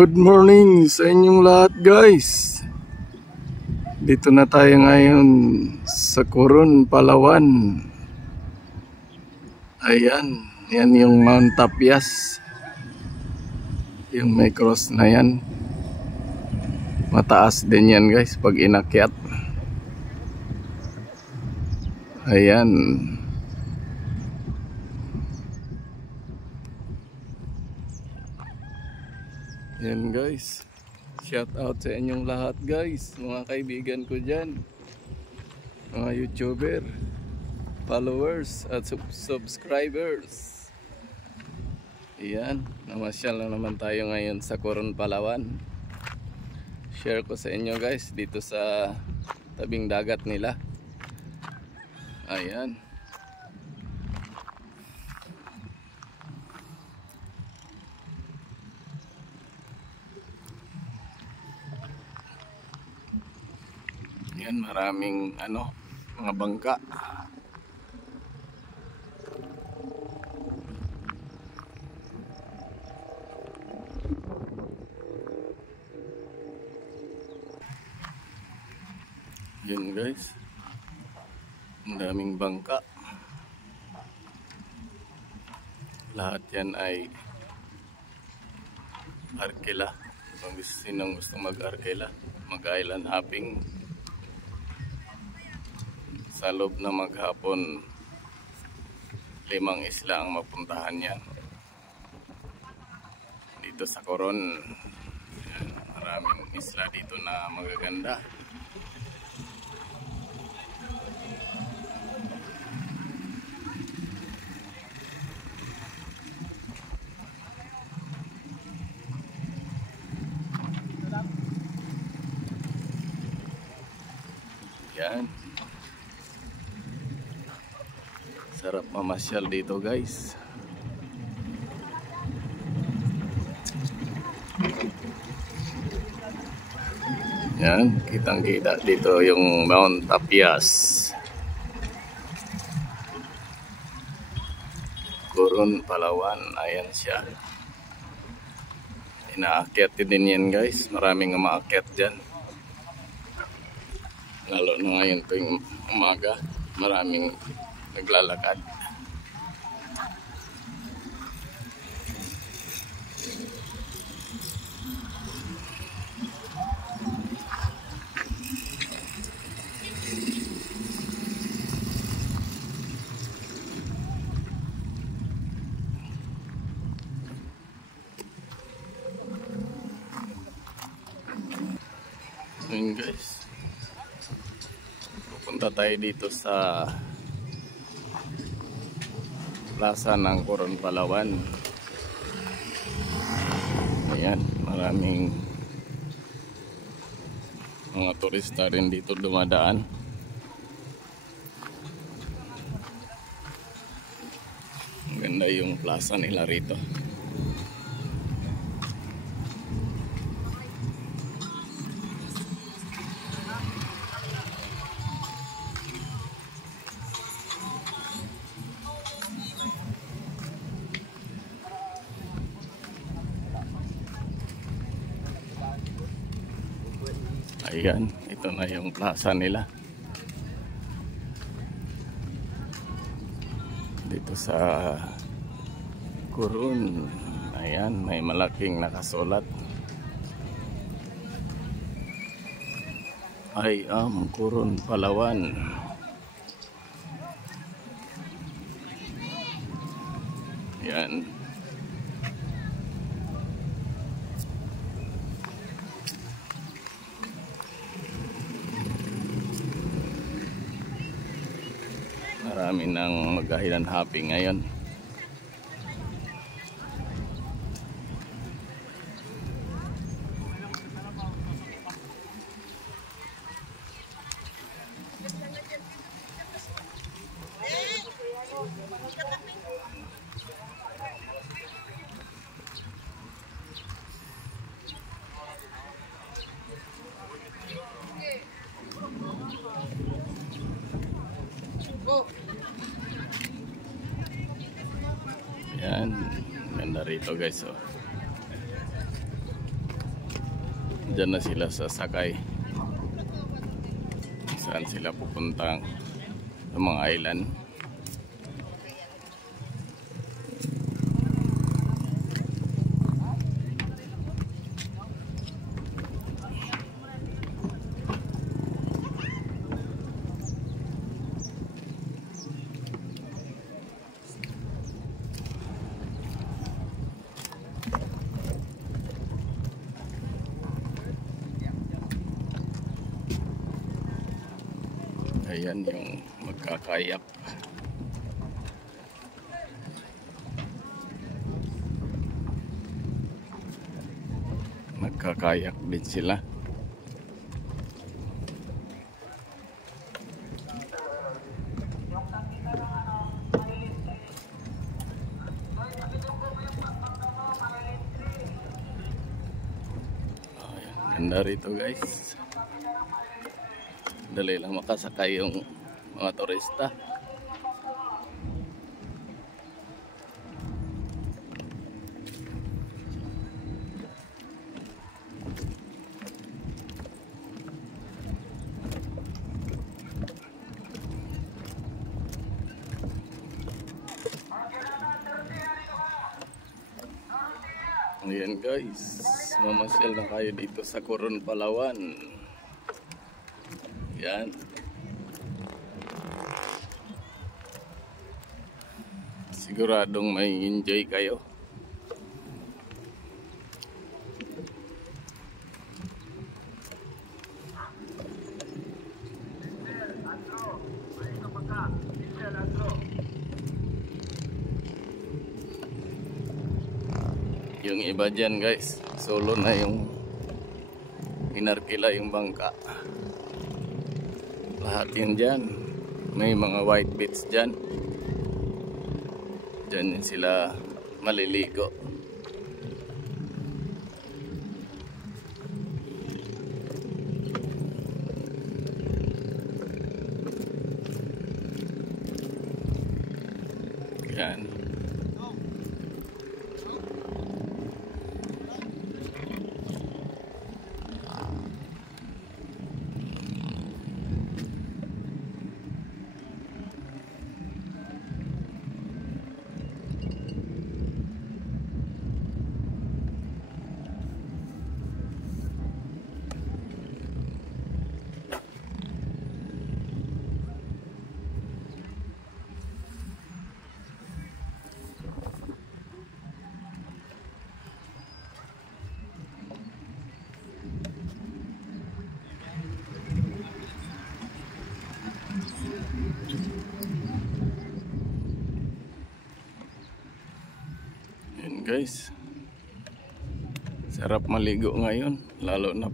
Good morning sa inyong lahat, guys. Dito na tayo ngayon sa Coron, Palawan. Ayan, yan yung Mount Tapias. Yung may cross na yan. Mataas din yan, guys, pag inakyat. Ayan. Yan, guys. Shout out sa inyong lahat, guys. Mga kaibigan ko dyan. Mga YouTuber, followers at subscribers. Ayan. Namasyal na naman tayo ngayon sa Coron, Palawan. Share ko sa inyo, guys, dito sa tabing dagat nila. Ayan. Yan, maraming mga bangka. Yan, guys. Ang daming bangka. Lahat yan ay arkela. Kung sinong gusto mag-arkela, mag-island hopping. Sa loob na maghapon, 5 isla ang mapuntahan yan. Dito sa Coron, maraming isla dito na magaganda. Yan. Sarap mamasyal dito, guys. Yan, kitang-kita dito yung Mount Tapias. Coron, Palawan, ayan siya. Inaakyat din yan, guys. Maraming umaakyat dyan. Lalo na ngayon tuwing umaga, maraming naglalakad. Ayun, guys. Pupunta tayo dito sa plaza ng Coron, Palawan. Ayan, maraming mga turista rin dito dumadaan. Maganda yung plaza nila rito. Ayan, ito na yung plaza nila. Dito sa Coron. Ayan, may malaking nakasulat. I am Coron, Palawan. Ayan. Marami nang mag-island hopping ngayon. Yan, ganda rito, guys. Oh. Diyan na sila sasakay. Saan sila pupuntang sa mga island. Ayan yung magkakayak. Magkakayak din sila. Ganda rito guys. Dali lang makasakay yung mga turista. Ayan guys, mamasyal na kayo dito sa Coron, Palawan. Yan. Siguradong may enjoy kayo. Yung iba dyan guys, solo na yung inarkila yung bangka. Lahat yun dyan. May mga white beach dyan. Dyan sila maliligo. Yan. Yan guys, sarap maligo ngayon, lalo na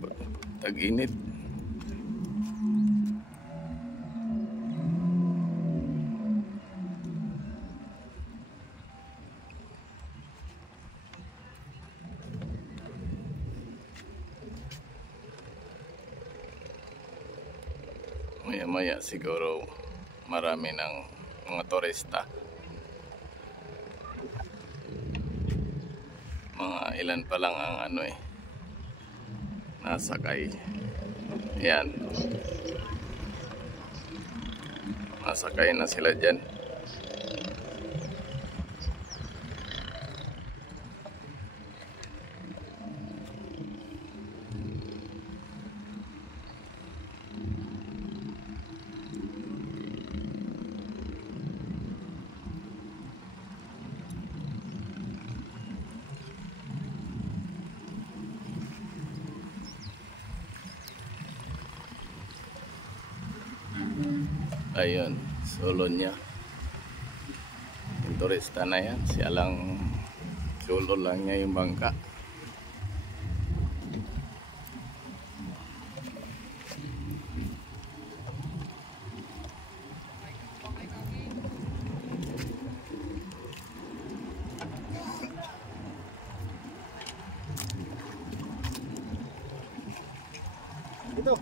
tag-init. Maya-maya siguro marami ng mga turista. Mga ilan pa lang ang nasakay. Yan. Nasakay na sila dyan. Ayun, solo niya. Yung turista na yan, siya lang, solo lang niya yung bangka. Ito.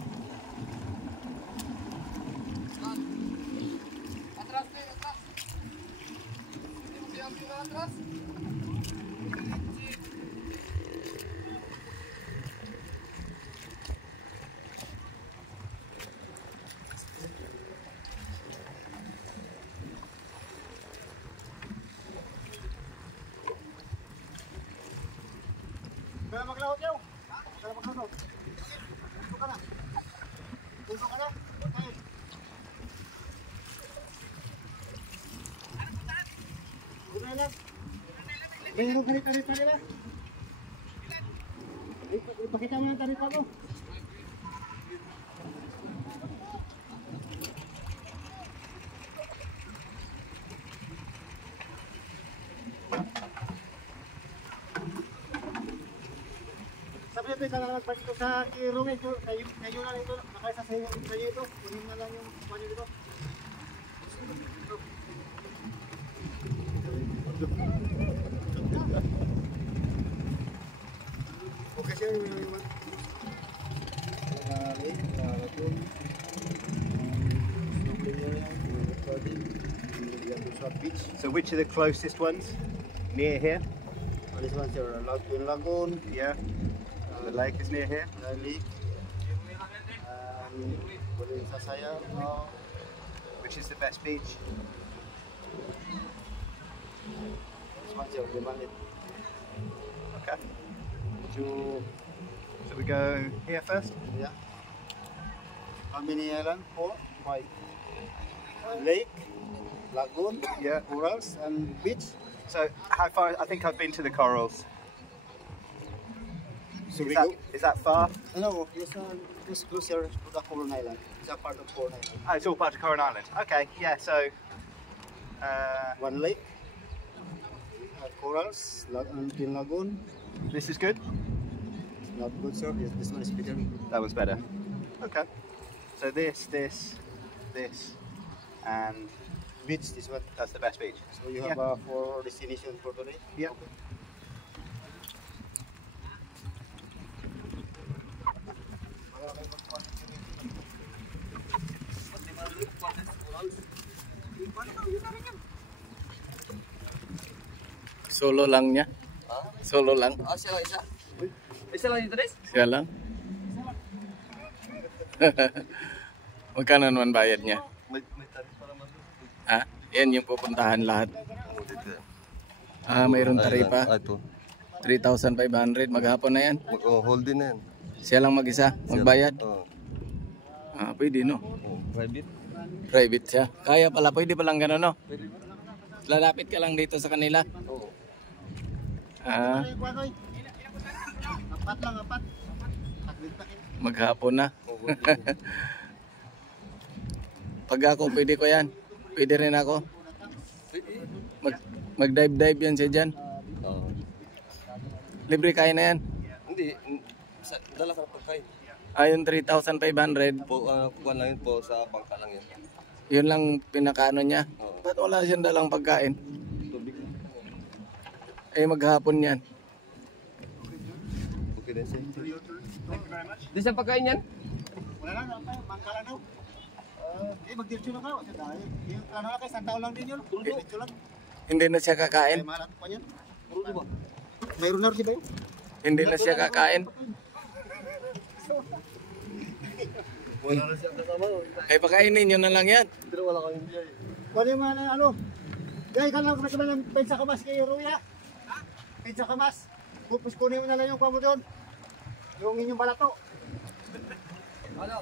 na maglawat yaw. Wala maglawat. Dito ka na. Dito ka na. Okay. Gumalang. Mayroon tarik-tarik na. Ipakita mo yung taripa mo. Sabi niyo ka na magpasok sa i-room ito. Kayo na ito. Nakaisa sa inyo ito. Kunin na lang yung panyo dito. Okay sir, so which are the closest ones? Near here? This one's your Lagoon. Yeah. The lake is near here. The lake. Which is the best beach? This one's your Limalit. Okay. So we go here first? Yeah. How many islands? 4? 5. Lake, lagoon, yeah, corals and beach. So how far? I think I've been to the corals. So is that far? No, it's closer to the Coral Island. It's a part of Coral Island. Oh, it's all part of Coral Island. Okay, yeah. So one lake, corals, and lagoon. This is good. Not good, sir. Yes, this one is better. That one's better. Okay. So this, and beach. This one. That's the best beach. So you have 4 destinations for today. Yeah. Okay. Solo lang niya? Solo lang? Siya lang isa. Isa lang dito, Des? Siya lang? Magkano naman bayad niya? May tarif pa naman. Ha? Yan yung pupuntahan lahat. Mayroon taripa. Ito. 3,500. Maghapon na yan. Hold din na yan. Siya lang mag-isa. Magbayad. Pwede no? Private? Private siya. Kaya pala. Pwede palang gano'n no? Lalapit ka lang dito sa kanila. Oo. Apat lang, apat. Maghapon na. Pag ako, pwede ko yan. Pwede rin ako. Mag-dive-dive yan siya dyan. Libre kain na yan. Hindi. Dala ka pagkain. Yung 3,500. Kuwan lang yun po sa bangka lang yun. Yun lang pinakaano niya. Ba't wala siyang dalang pagkain? Tubig. Maghapon yan. Okay din siya. Di siyang pagkain yan? Wala lang, bangka lang daw. Mag-dircho na ka. Yung ano na kayo, isang taon lang din yun. Dircho lang. Hindi na siya kakain. Malat pa yan. Mayroon na rin siya ba yun? Hindi na siya kakain. Wala na siya kasama. Pakainin nyo na lang yan. Pero wala kang hindi ay. Pwede mo na ano. Gaya ka lang naman ng pensa kamas kay Ruya. Pensa kamas. Pupus kunin mo na lang yung kwamo doon. Yung inyong balato. Ano?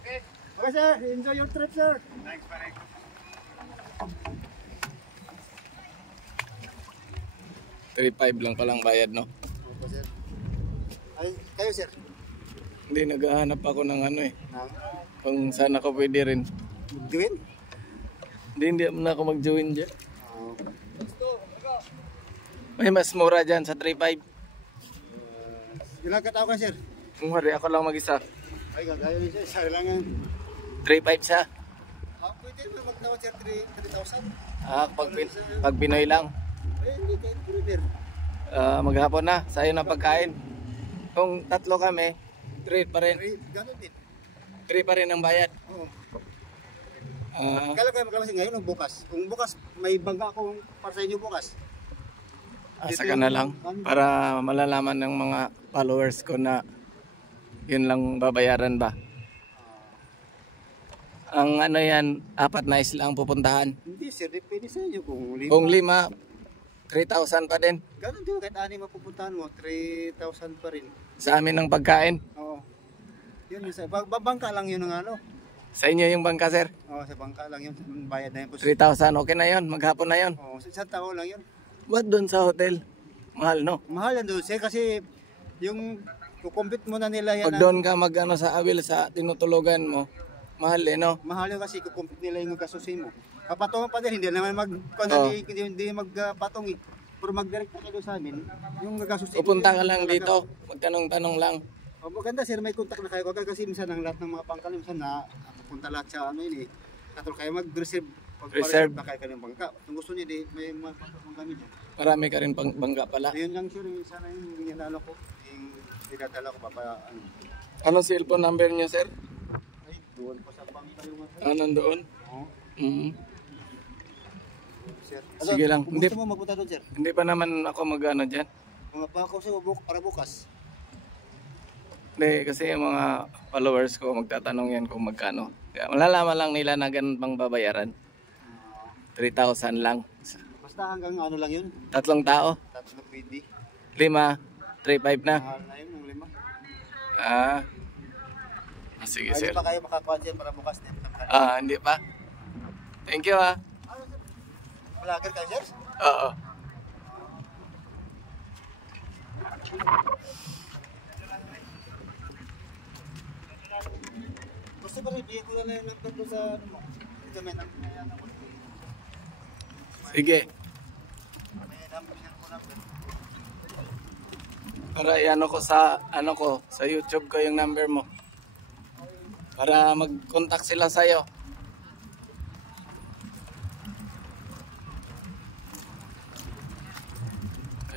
Okay? Okay sir, enjoy your trip sir. Thanks, pare. $3,500 lang palang bayad, no? Okay sir. Ay, kayo sir. Hindi, naghahanap ako ng ano eh. Kung saan ako pwede rin. Gawin? Hindi na ako mag-join dyan. May mas mura dyan sa 3,500. Ilang katao ka sir? Kung hari ako lang mag-isa. Ay, gagayo rin sir. Isa lang yan. 3,500 siya. Pwede mo magtawad sir 3,000? Pag Pinoy lang. Ay, hindi kayo sir. Maghapon na. Sa'yo na pagkain. Kung tatlo kami, 3 pa rin. Ganun din. 3 pa rin ang bayad. Oo. Kailan kayo magkamasin ngayon o bukas? Kung bukas, may bangga akong para sa inyo bukas. Saka na lang para malalaman ng mga followers ko na yun lang babayaran ba. Ang ano yan, 4 na isla ang pupuntahan. Hindi sir, depende sa inyo kung 5. Kung 5, 3,000 pa din. Ganun din kahit ani mapupuntahan mo, 3,000 pa rin. Sa amin ng pagkain. Oo. Yun yung sa bangka lang yun ng ano. Sa inyo yung bangka, sir. Oo, sa bangka lang yun. Bayad na yun. 3,000, okay na yon, maghapon na yon. Oo, sa isang tao lang yun. Ba't doon sa hotel? Mahal, no? Mahal yan doon siya kasi yung kukumpit mo na nila yan. Pag doon ka mag-ano sa awil sa tinutulugan mo, mahal eh, no? Mahal yun kasi kukumpit nila yung gasusin mo. Papatungan pa din, hindi naman Oo. hindi magpatong eh. Pero mag-direct pa kayo sa amin, yung gasusin. Pupunta ka lang dito, magtanong-tanong lang. O maganda sir, may contact na kayo. Wag kasi minsan ang lahat ng mga bangka, minsan na pupunta lahat sa ano yun eh. Katol kayo mag-reserve. Reserve. Na kayo ng bangka. Kung gusto niyo, di, may mga kami dyan. Marami ka rin pang bangga pala. Ayun lang sir, yung sana yung ginalo ko. Yung dinadala ko papa, ano. Anong cellphone number niyo, sir? Ay, doon pa sa bangka yung mga sir. Ah, nandoon? Oo. Mhm. Sir. Sige lang. Kung gusto mo magpunta doon sir. Hindi pa naman ako mag-ano dyan. Mga bangka ko para bukas. Hindi, kasi yung mga followers ko magtatanong yan kung magkano. Kaya malalaman lang nila na ganun pang babayaran. 3,000 lang. Basta hanggang ano lang yun. 3 tao. Tatlo pwede. 5, 3,500 na. Mahal na yun, ng 5. Ah. Sige, Hindi sir. pa kayo makakuha dyan para bukas din. Hindi pa. Thank you, ah. Vlogger kayo sir? Oo. Gusto ko rin, bigyan ko na yung number ko sa ano mo. Ito may number na yan ako. Sige. May number yan ko number. Para ano ko sa YouTube ko yung number mo. Para mag-contact sila sa'yo.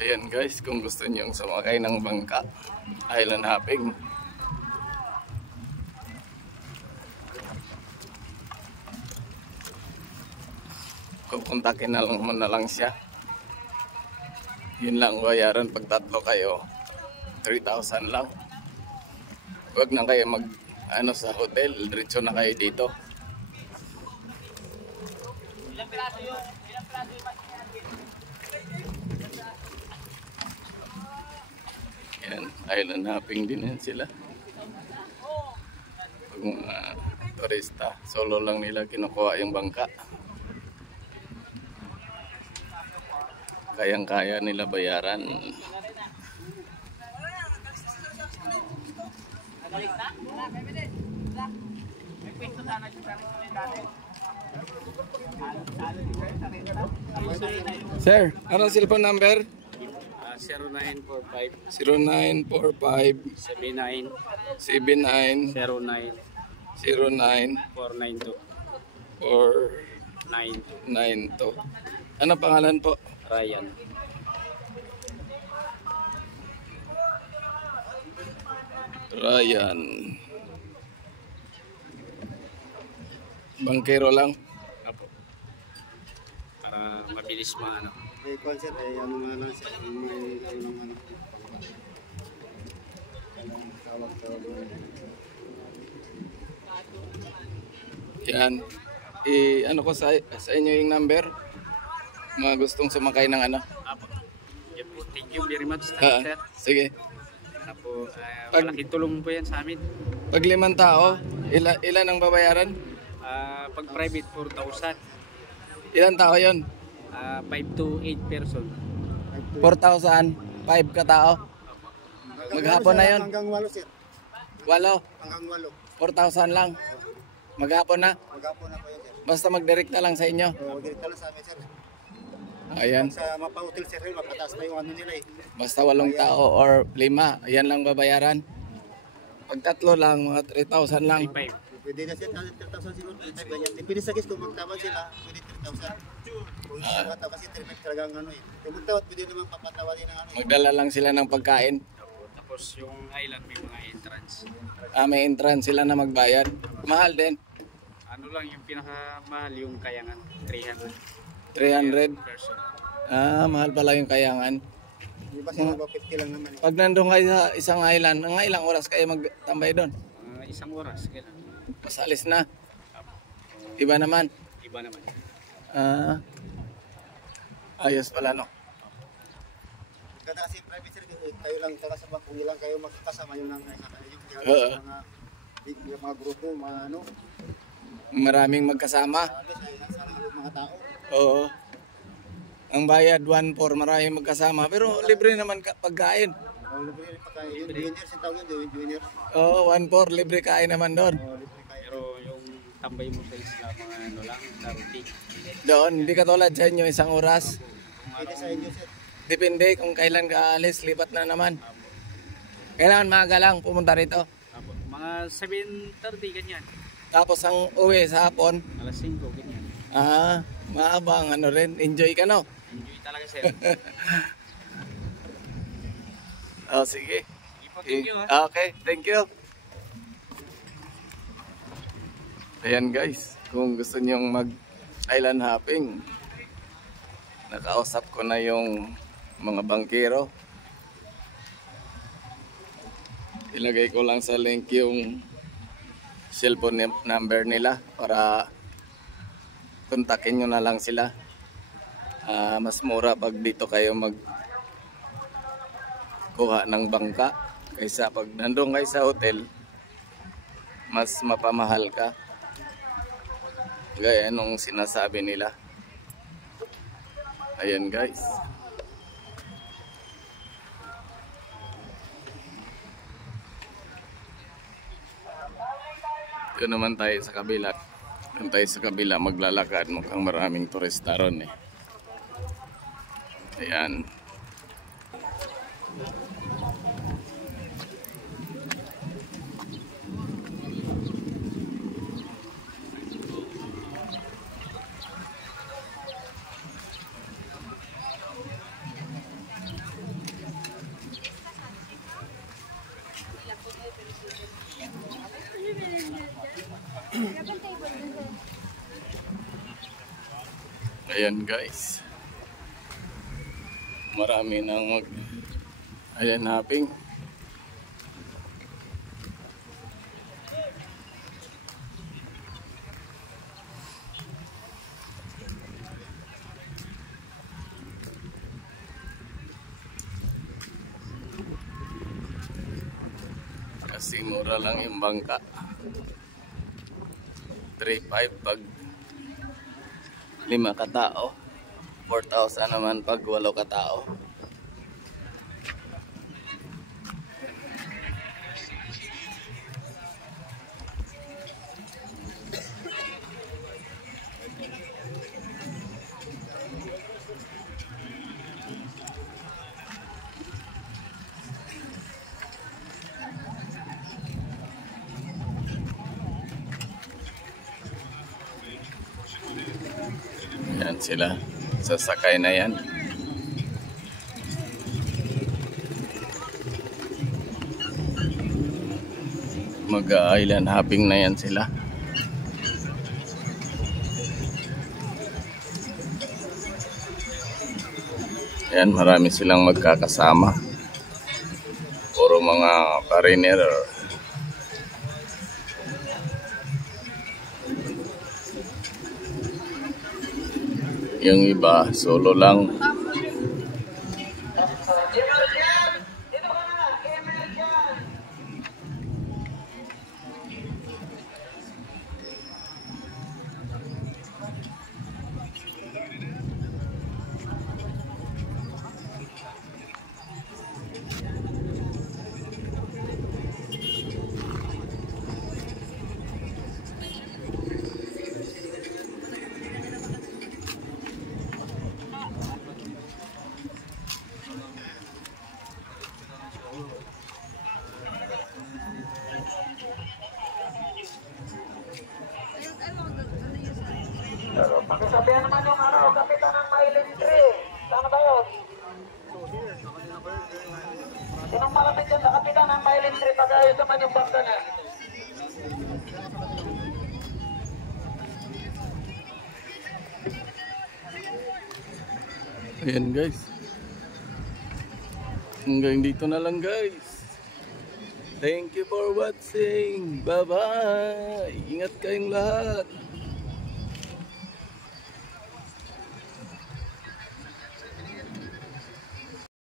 Ayan guys, kung gusto nyo sumakay ng bangka, island hopping. Kukontakin na lang mo na lang siya. Yun lang bayaran pag tatlo kayo. 3,000 lang. Huwag na kayo mag sa hotel, diretso na kayo dito. Yan, island hopping din yan sila. Pag mga turista, solo lang nila kinukuha yung bangka. Kayang-kaya nila bayaran. Sir, ano cellphone number? 0945 0945 79 79 09 09 492 492. Ano pangalan po? Ryan. Ryan. Bangkero lang. Apo. Para mabilis maano. May concert eh, ano nga lang sir. May ano ano. Tawag. Yan. Ano ko sa inyo yung number? Mga gustong sumakay ng ano? Apo. Yan po. Thank you very much, sir. Sige. Apo, malaking tulong po yan sa amin. Pag 5 tao, ilan ang babayaran? Pag private, 4,000. Ilan tao yon? 5 to 8 person. 4,000, 5 ka tao. Maghapon na yun. Hanggang 8 sir. 8, Hanggang 4,000 lang. Maghapon na. 8. Maghapon na po yun sir. Basta mag-direct na lang sa inyo. O, direkta lang sa amin sir. Ayan. Sa mapa-hotel sir, mapataas na yung ano nila eh. Basta 8 tao or 5, ayan lang babayaran. Pag 3 lang, mga 3,000 lang. 5. Pwede na sir, 3,000 siguro. Depende sa case kung magtawad sila, pwede 3,000. Kung hindi matawad kasi 3,000 talagang ano eh. Kung magtawad, pwede naman papatawadin ng ano eh. Magdala lang sila ng pagkain. Tapos yung island may mga entrance. May entrance sila na magbayad. Mahal din. Ano lang yung pinakamahal yung kayangan, 300 300. person. Mahal pala yung kayangan. Di ba sila 50 lang naman eh. Pag nandun kayo sa isang island, mga ilang oras kayo magtambay doon? Isang oras, kailan? Mas alis na. Iba naman. Iba naman. Ayos pala no. Ganda kasi private sir, kayo lang kakasama, kung ilang kayo magkasama yung nang yung mga grupo, mga ano, Maraming magkasama. mga tao. Oo. Ang bayad 1 for maraming magkasama. Pero libre naman pagkain. Libre rin pa kayo. Yung junior, yung tawag yun, junior. Oo, 1 for libre kain naman doon. Libre kayo. Pero yung tambay mo sa isla, mga ano lang, tariti. Doon, hindi katulad sa inyo 1 oras. Pwede sa inyo sir. Depende kung kailan ka alis, lipat na naman. Kailangan maaga lang pumunta rito. Mga 7:30 ganyan. Tapos ang uwi sa hapon, Alas 5 ganyan. maabang ano rin, enjoy ka no? Enjoy talaga sir. Oh, sige. Thank you ha. Okay, thank you. Ayan guys, kung gusto nyong mag island hopping, nakausap ko na yung mga bangkero. Ilagay ko lang sa link yung cellphone number nila para kontakin nyo na lang sila. Mas mura pag dito kayo mag kuha ng bangka kaysa pag nandun kayo sa hotel, mas mapamahal ka gaya nung sinasabi nila. Ayan guys, ito naman tayo sa kabila. Doon tayo sa kabila maglalakad, mukhang maraming turista ron eh. Ayan. Ayan guys, marami nang mag island hopping. Kasi mura lang yung bangka, 3,500 pag 5 katao, 4,000 naman pag 8 katao. Yan sila, sasakay na yan. Mag-island hopping na yan sila. Yan, marami silang magkakasama. Puro mga foreigner. Yung iba, solo lang. Pakisabihan naman yung kapitan ng Mylene 3. Saan ba yun? Sinong malapit dyan sa kapitan ng Mylene 3? Pag-ayos naman yung bangka na. Ayan guys, hanggang dito na lang guys. Thank you for watching. Bye bye. Ingat kayong lahat.